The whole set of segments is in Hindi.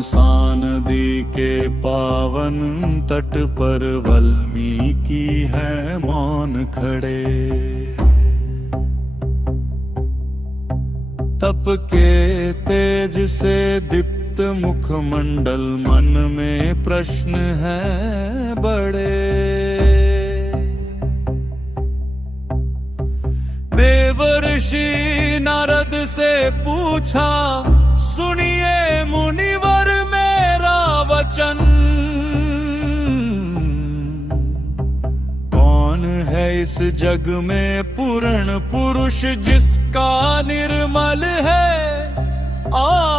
तमसा नदी के पावन तट पर वाल्मीकि है मौन खड़े। तप के तेज से दीप्त मुखमंडल, मन में प्रश्न है बड़े। देवर्षि नारद से पूछा, सुनिए मुनिवर मेरा वचन। कौन है इस जग में पूर्ण पुरुष, जिसका निर्मल है आचरण।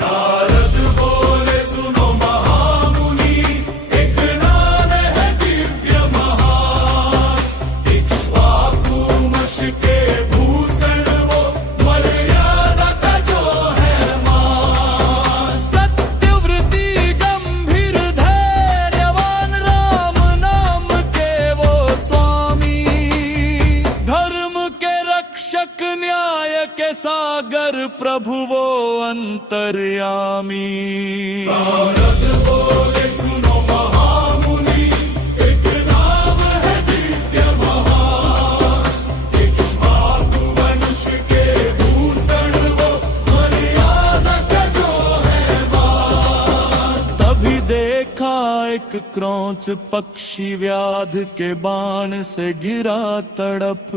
नारद बोले, सुनो महामुनि, एक नाम है दिव्य महान। इक्ष्वाकु वंश के भूषण, वो मर्यादा का जो है मान। सत्यव्रती गंभीर धैर्यवान, राम नाम के वो स्वामी। धर्म के रक्षक, न्याय के सागर, प्रभु वो अंतर्यामी। नारद बोले, सुनो महामुनि, एक नाम है दिव्य महान। इक्ष्वाकु वंश के भूषण, वो मर्यादा का जो है मान। तभी देखा एक क्रौंच पक्षी, व्याध के बाण से गिरा तड़प।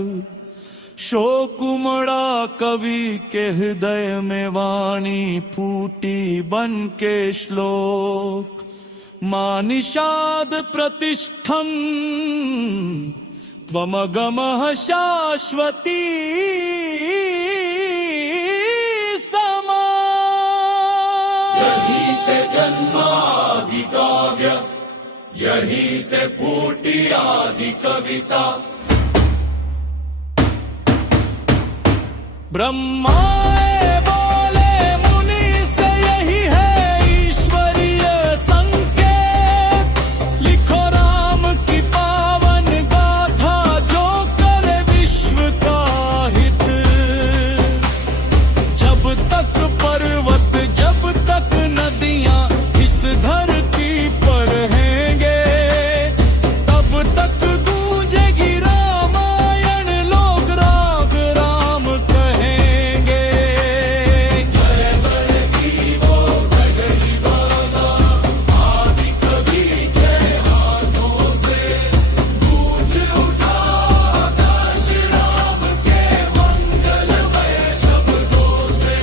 शोक उमड़ा कवि के हृदय में, वाणी फूटी बन के श्लोक। मा निषाद प्रतिष्ठम त्वमगमः शाश्वती समा। यही से जन्मादि काव्य, यही से फूटी आदि कविता। ब्रह्मा बोले, मुनि से यही है ईश्वरीय संकेत। लिखो राम की पावन गाथा, जो करे विश्व का हित। जब तक पर्वत, जब तक नदियां इस धरती पर हैंगे, तब तक गूंजेगी रामायण, लोग राग राम कहेंगे। जय बरगी वो गजरी बाबा, आदि कवि के हाथों से गूंज उठा आकाश, राम के मंगलमय शब्दों से।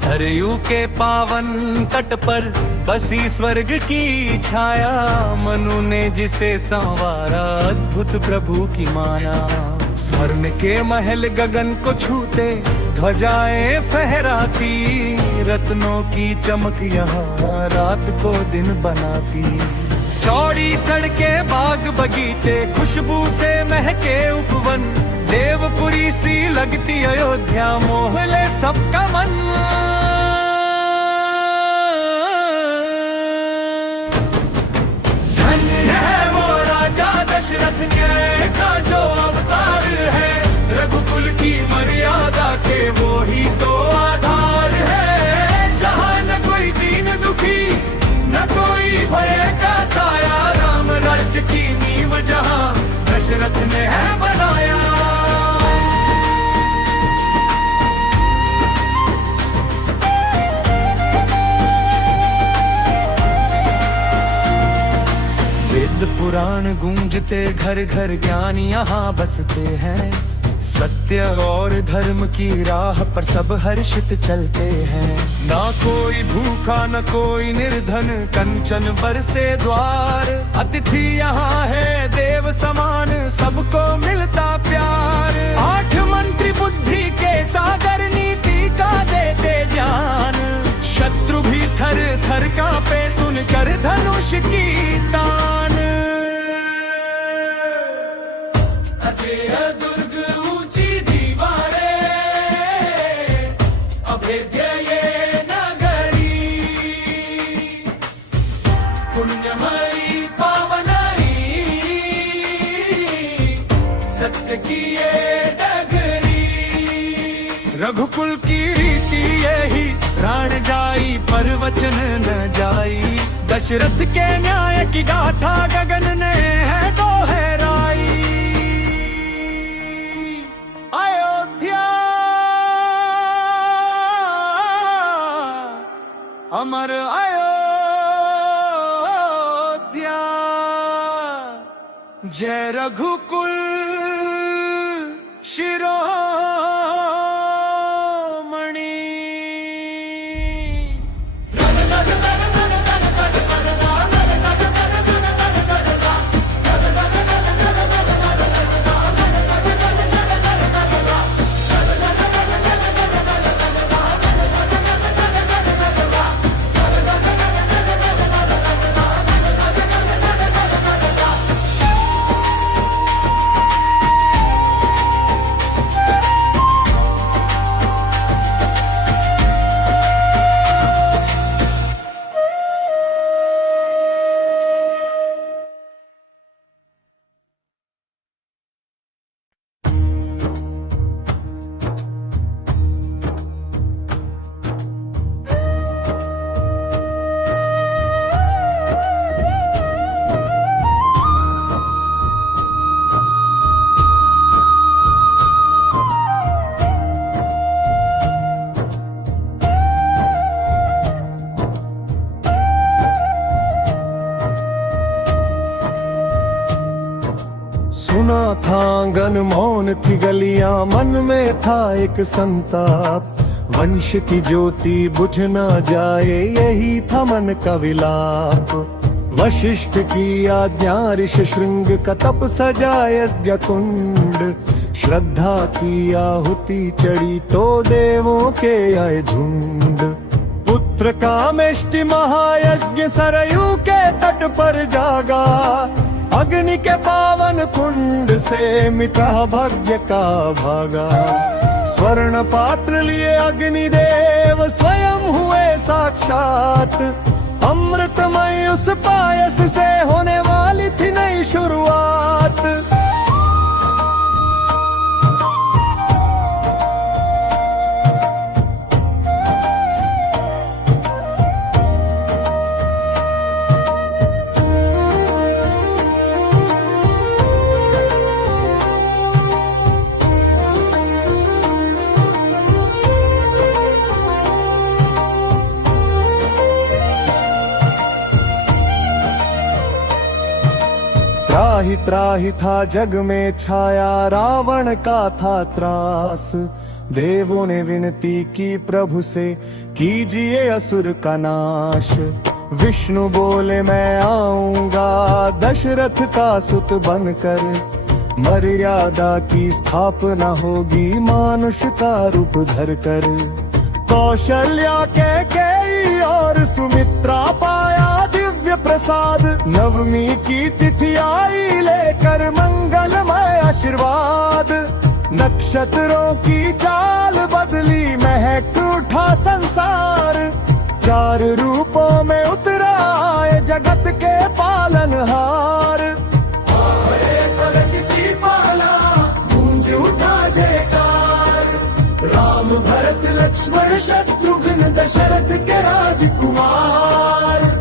सरयू के पावन तट पर बसी स्वर्ग की छाया, मनु ने जिसे संवारा, अद्भुत प्रभु की माया। स्वर्ण के महल गगन को छूते, ध्वजाएं फहराती, रत्नों की चमक यहाँ रात को दिन बनाती। चौड़ी सड़कें, बाग बगीचे, खुशबू से महके उपवन। देवपुरी सी लगती अयोध्या, मोह ले सबका मन। धन्य है वो राजा दशरथ के का जो अवतार है, रघुकुल की मर्यादा के वो ही तो आधार है। जहाँ न कोई दीन दुखी, न कोई भय का साया, राम राज्य की नींव जहाँ दशरथ ने है बनाया। वेद पुराण गूंजते, घर घर ज्ञान यहाँ बसते हैं। सत्य और धर्म की राह पर सब हर्षित चलते हैं। ना कोई भूखा न कोई निर्धन, कंचन बरसे द्वार। अतिथि यहाँ है देव समान, सबको मिलता प्यार। 8 मंत्री बुद्धि के सागर, नीति का देते ज्ञान। शत्रु भी थर थर कांपे सुनकर धनुष की तान। अजय दुर्ग ऊंची दीवारें, अभेद्य ये नगरी। पुण्यमयी पावनई, सत्य की ये डगरी। रघुकुल की रीति यही, प्राण जाई पर वचन न जाई। दशरथ के न्याय की गाथा गगन ने है दोहराई। अयोध्या अमर अयोध्या, जय रघुकुल शिरोमणि। सुना था आंगन मौन थी गलियां, मन में था एक संताप। वंश की ज्योति बुझ ना जाए, यही था मन का विलाप। वशिष्ठ की आज्ञा ऋषि श्रृंग का तप सजा यज्ञ कुंड। श्रद्धा की आहुति चढ़ी तो देवों के आए झुंड। पुत्र कामेष्टि महायज्ञ सरयू के तट पर जागा। अग्नि के पावन कुंड से मिटा भाग्य का भागा। स्वर्ण पात्र लिए अग्निदेव स्वयं हुए साक्षात। अमृतमय उस पायस से होने वाली थी नई शुरुआत। त्राहि त्राहि था जग में छाया, रावण का था त्रास। देवों ने विनती की प्रभु से, कीजिए असुर का नाश। विष्णु बोले मैं आऊंगा दशरथ का सुत बनकर। मर्यादा की स्थापना होगी मानुष का रूप धरकर। कौशल्या के और सुमित्रा पाया दिव्य प्रसाद। नवमी की तिथि आई लेकर मंगलमय आशीर्वाद। नक्षत्रों की चाल बदली, महक उठा संसार। 4 रूपों में उतरा आए जगत के पालनहार। आए पलक की पाला, गूंज उठा जयकार। राम भरत लक्ष्मण शत्रुघ्न दशरथ के राजकुमार।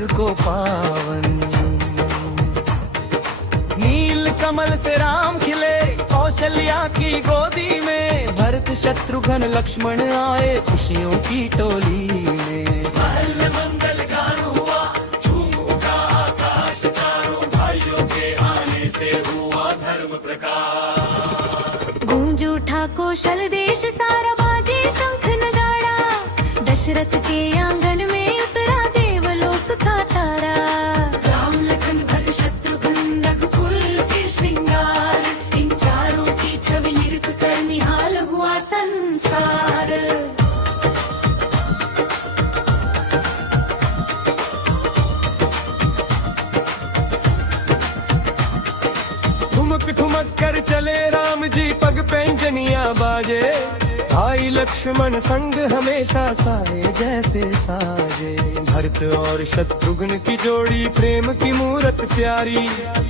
जग को पावन। नील कमल से राम खिले कौशल्या की गोदी में, भरत शत्रुघ्न लक्ष्मण आए खुशियों की टोली में। महल में मंगल गान हुआ, झूम उठा आकाश, चारों भाइयों के आने से हुआ धर्म प्रकाश। गूंज उठा कौशल देश सारा, बाजे शंख नगाड़ा, दशरथ के आंगन में उतरा देवलोक का तारा। राम लखन भरत शत्रुघ्न रघुकुल के श्रृंगार, इन चारों की छवि निरख कर निहाल हुआ संसार। ठुमक ठुमक कर चले राम जी, पग पैंजनिया बाजे, भाई लक्ष्मण संग हमेशा साए जैसे साजे। भरत और शत्रुघ्न की जोड़ी प्रेम की मूरत प्यारी,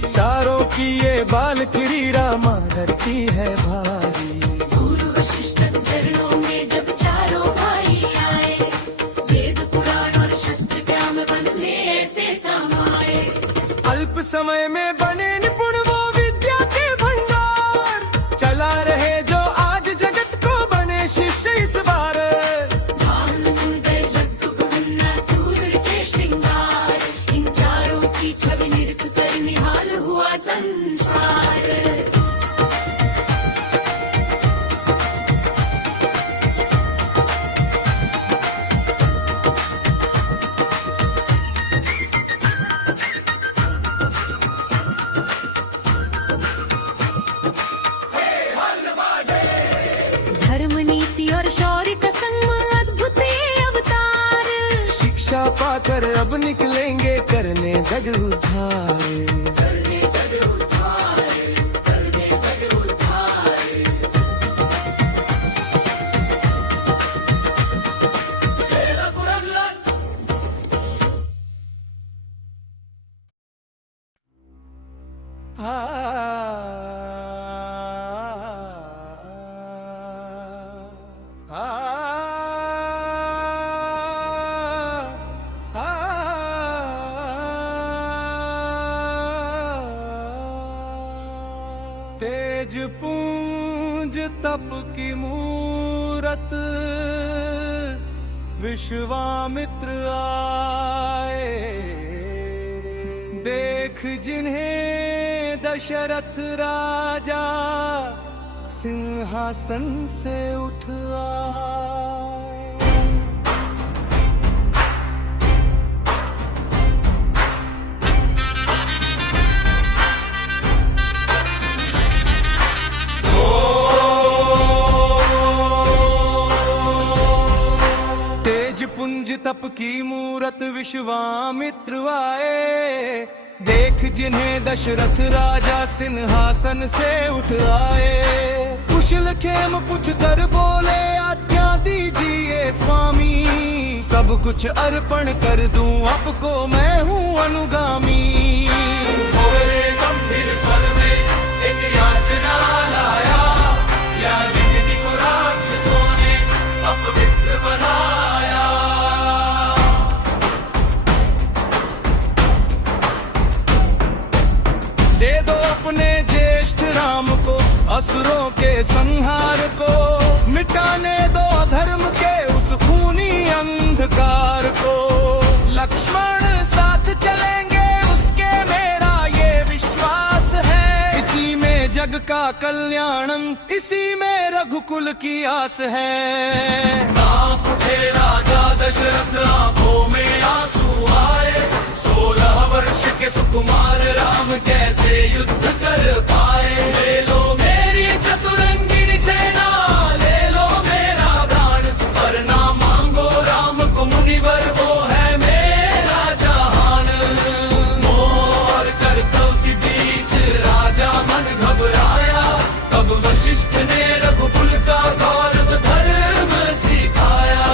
चारों की ये बाल खिड़ी रामा धरती है भारी। गुरु वशिष्ठ चरणों में जब चारों भाई आए, वेद पुराण और शस्त्र ग्राम वन में ऐसे समाये। अल्प समय में बने निपुण वो विद्या के भंडार, चला रहे जो आज जगत को बने शिष्य इस बार। भानुदय शत्रुघ्न दूर के श्रृंगार, इन चारों की छवि निरख कर निहाल हुआ संसार। धर्म नीति और शौर्य का संग अद्भुत ये अवतार, शिक्षा पाकर अब निकलेंगे करने जग उद्धार। तेज पूंज तप की मूरत, विश्वामित्र आए, देख जिन्हें दशरथ राजा सिंहासन से उठ आए। तप की मूरत विश्वामित्र आए, देख जिन्हें दशरथ राजा सिंहासन से उठ आए। कुशल क्षेम पूछ कर बोले आज्ञा दीजिए स्वामी, सब कुछ अर्पण कर दूं आपको मैं हूँ अनुगामी। बोले गंभीर स्वर में एक याचना लाया, या निधि को राक्षसों ने अपवित्र बनाया। दे दो अपने ज्येष्ठ राम को असुरों के संहार को, मिटाने दो धर्म के उस खूनी अंधकार को। लक्ष्मण साथ चलेंगे उसके मेरा ये विश्वास है, इसी में जग का कल्याणम, इसी में रघुकुल की आस है। नाप उठे राजा दशरथ, आंखों में आंसू आए, 16 वर्ष के सुकुमार राम कैसे युद्ध कर पाए। ले लो मेरी चतुरंगिनी सेना, ले लो मेरा प्राण, पर ना मांगो राम को मुनिवर, वो है मेरा जहान। मोह और कर्तव्य के बीच राजा मन घबराया, तब वशिष्ठ ने रघुकुल का गौरव धर्म सिखाया।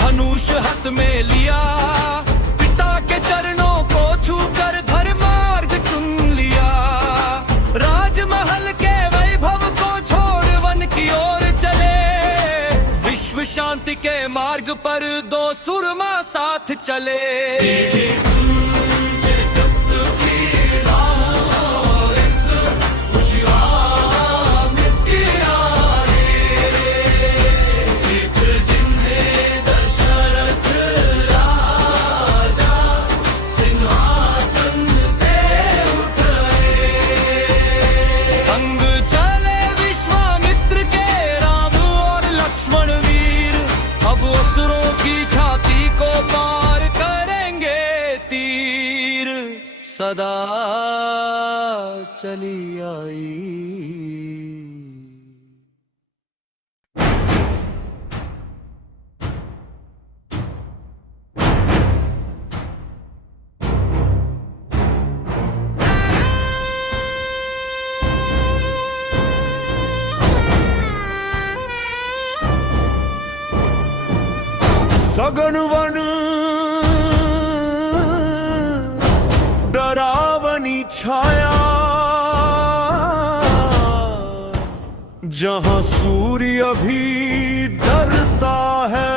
धनुष हाथ में लिया, पिता के चरणों को छूकर धर्मार्ग चुन लिया। राजमहल के वैभव को छोड़ शांति के मार्ग पर दो सुरमा साथ चले। सदा चली आई। सघन वन डरावनी छाया, जहां सूर्य भी डरता है।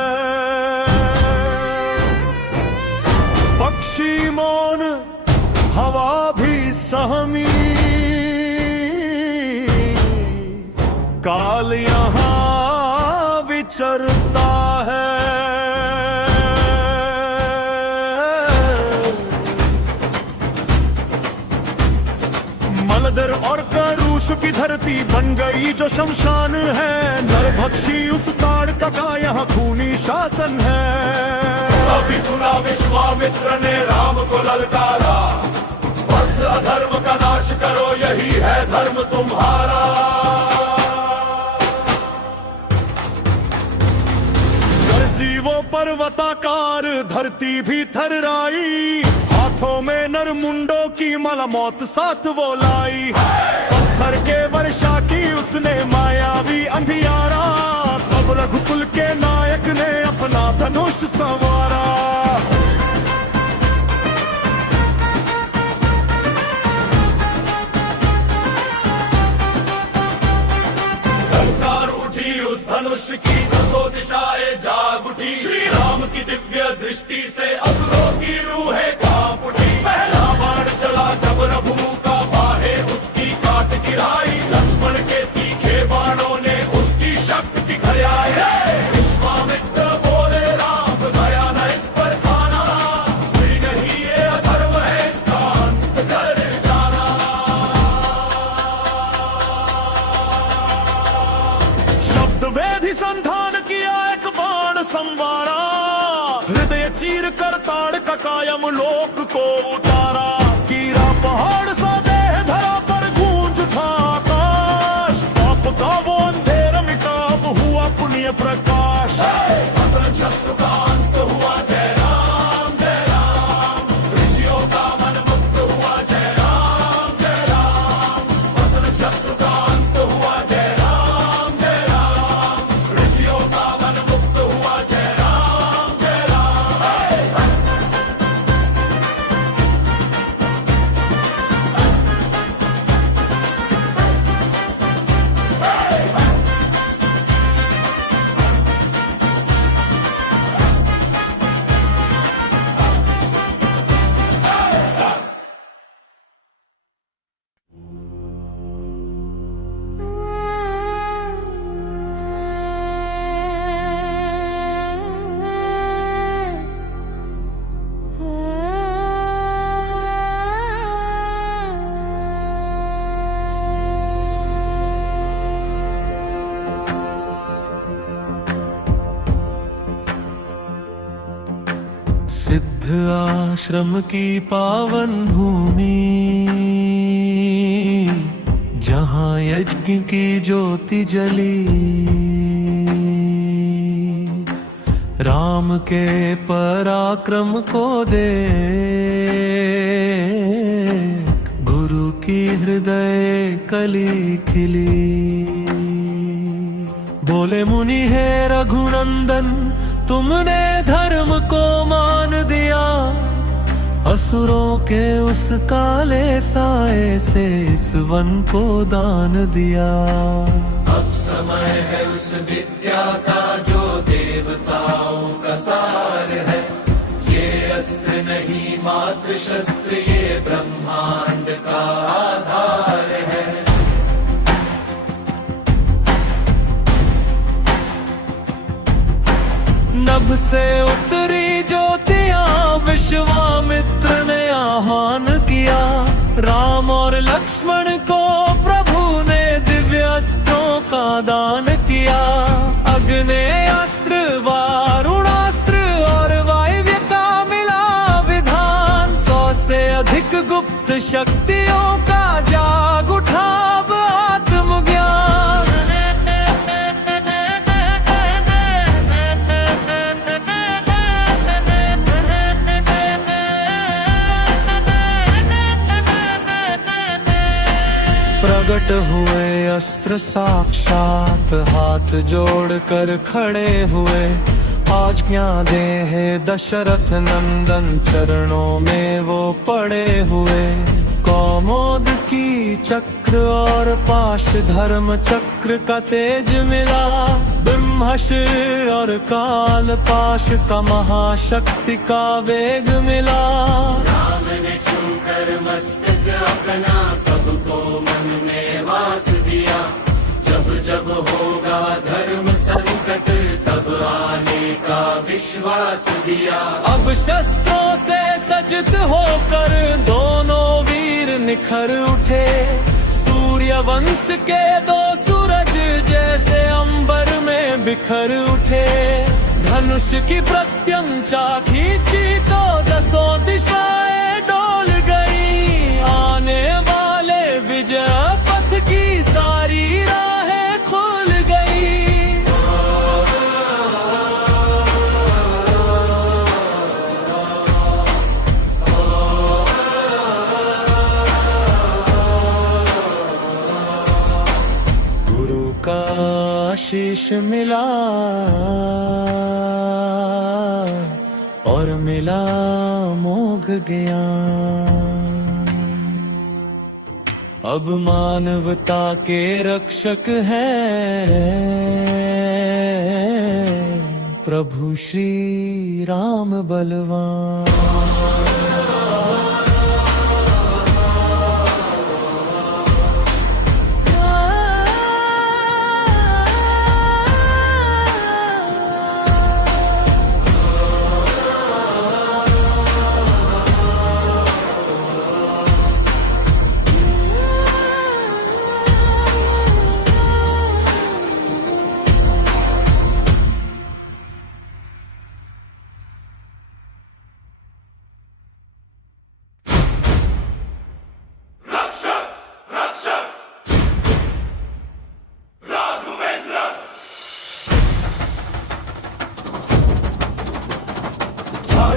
पक्षी मौन, हवा भी सहमी, काल यहां विचरता है। मलदर और करूष की धरती बन गई जो शमशान है। नरभक्षी उस ताड़ का यहाँ खूनी शासन है। अभी सुना विश्वामित्र ने राम को ललकारा, वत्स अधर्म का नाश करो यही है धर्म तुम्हारा। गर्जी वो पर्वताकार धरती भी थर्राई, हाथों में नरमुंडों की माला मौत साथ वो लाई। पत्थर के वर्षा की उसने मायावी अंधियारा, तब रघुकुल के नायक ने अपना धनुष संवारा। ललकार उठी उस धनुष की, दसों दिशाएं जाग उठी। श्री राम की दिव्य दृष्टि से असुरों की रूहें कांप उठी। पहला बाण चला जब रघु का, बाहें उसकी काट गिराई। लक्ष्मण के तीखे बाणों ने उसकी शक्ति खरियाई। विश्वामित्र बोले राम दया न इस पर खाना, स्त्री नहीं ये अधर्म है इसका अंत कर जाना। शब्द वेधि संधान किया एक बाण संवारा, हृदय चीर कर ताड़ का कायम लोक को उतारा। गिरा पहाड़ सा देह धरा पर गूंज था आकाश, पाप का वो अंधेर मिटा अब हुआ पुण्य प्रकाश। शत्रु का अंत हुआ जय राम जय राम, ऋषियों का मन मुक्त हुआ जय राम जय राम। पतन शत्रु का अंत हुआ जय राम जय राम, ऋषियों का मन मुक्त हुआ जय राम जय राम। सिद्ध आश्रम की पावन भूमि, जहाँ यज्ञ की ज्योति जली। राम के पराक्रम को देख, गुरु की हृदय कली खिली। बोले मुनि हे रघुनंदन, तुमने धर्म को मान दिया, असुरों के उस काले साए से इस वन को दान दिया। अब समय है उस विद्या का जो दे नभ से उतरी ज्योतियां विश्वामित्र ने आह्वान किया। राम और लक्ष्मण को प्रभु ने दिव्य अस्त्रों का दान किया। अग्नेयास्त्र, वारुणास्त्र और वायव्य का मिला विधान। 100 से अधिक गुप्त शक्तियों का जाग उठा अब आत्मज्ञान। प्रकट हुए अस्त्र साक्षात, हाथ जोड़कर खड़े हुए। आज क्या दे है दशरथ नंदन, चरणों में वो पड़े हुए। कौमोद की चक्र और पाश, धर्म चक्र का तेज मिला। ब्रह्मश और काल पाश का महाशक्ति का वेग मिला। राम ने छूकर मस्तक अपना, सबको मन में वास दिया। जब जब होगा धर्म संकट, तब आने का विश्वास दिया। अब शस्त्रों से सज्जित होकर दोनों वीर निखर उठे। सूर्य वंश के 2 सूरज जैसे अंबर में बिखर उठे। धनुष की प्रत्यंचा खींची तो 10 दिशाएं डोल गई। आने वाले विजय पथ की सारी राहें खुल गई। गुरु का आशीष मिला और मिला मोघ ज्ञान। अब मानवता के रक्षक हैं प्रभु श्री राम बलवान।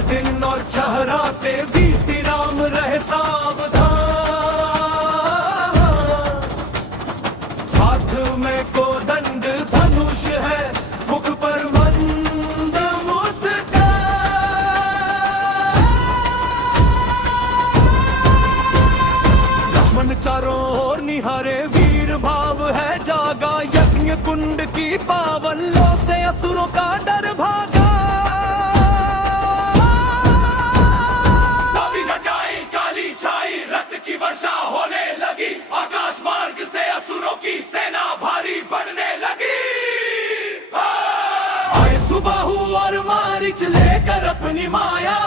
दिन और चहराते बीती राम रहे सावधान। हाथ में कोदंड धनुष है, मुख पर मंद मुस्कान। लक्ष्मण चारों ओर निहारे, वीर भाव है जागा। यज्ञ कुंड की पावन लो से असुरों का डर भागा। वर्षा होने लगी, आकाश मार्ग से असुरों की सेना भारी बढ़ने लगी। आए सुबाहु और मारीच लेकर अपनी माया।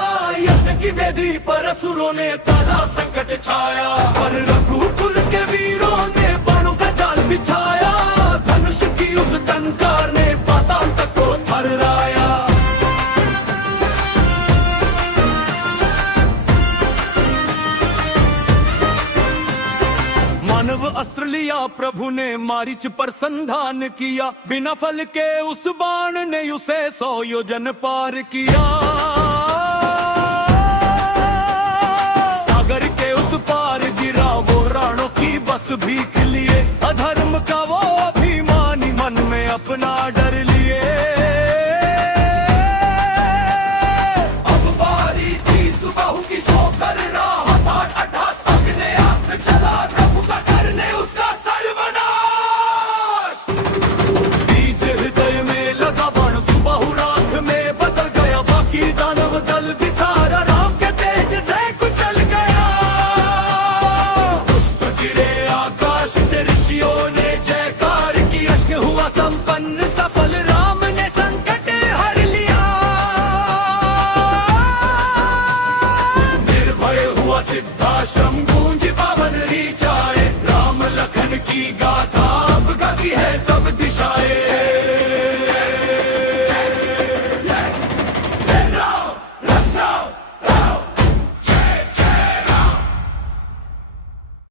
यज्ञ की वेदी पर असुरों ने ताजा संकट छाया। पर रघुकुल के वीरों ने बाणों का जाल बिछाया। धनुष की उस टंकार ने पाताल तक को थर्राया। मानव अस्त्र लिया प्रभु ने, मारीच पर संधान किया। बिना फल के उस बाण ने उसे 100 योजन पार किया। सागर के उस पार गिरा वो राणों की बस भीख लिए। अधर्म का वो अभिमानी मन में अपना डर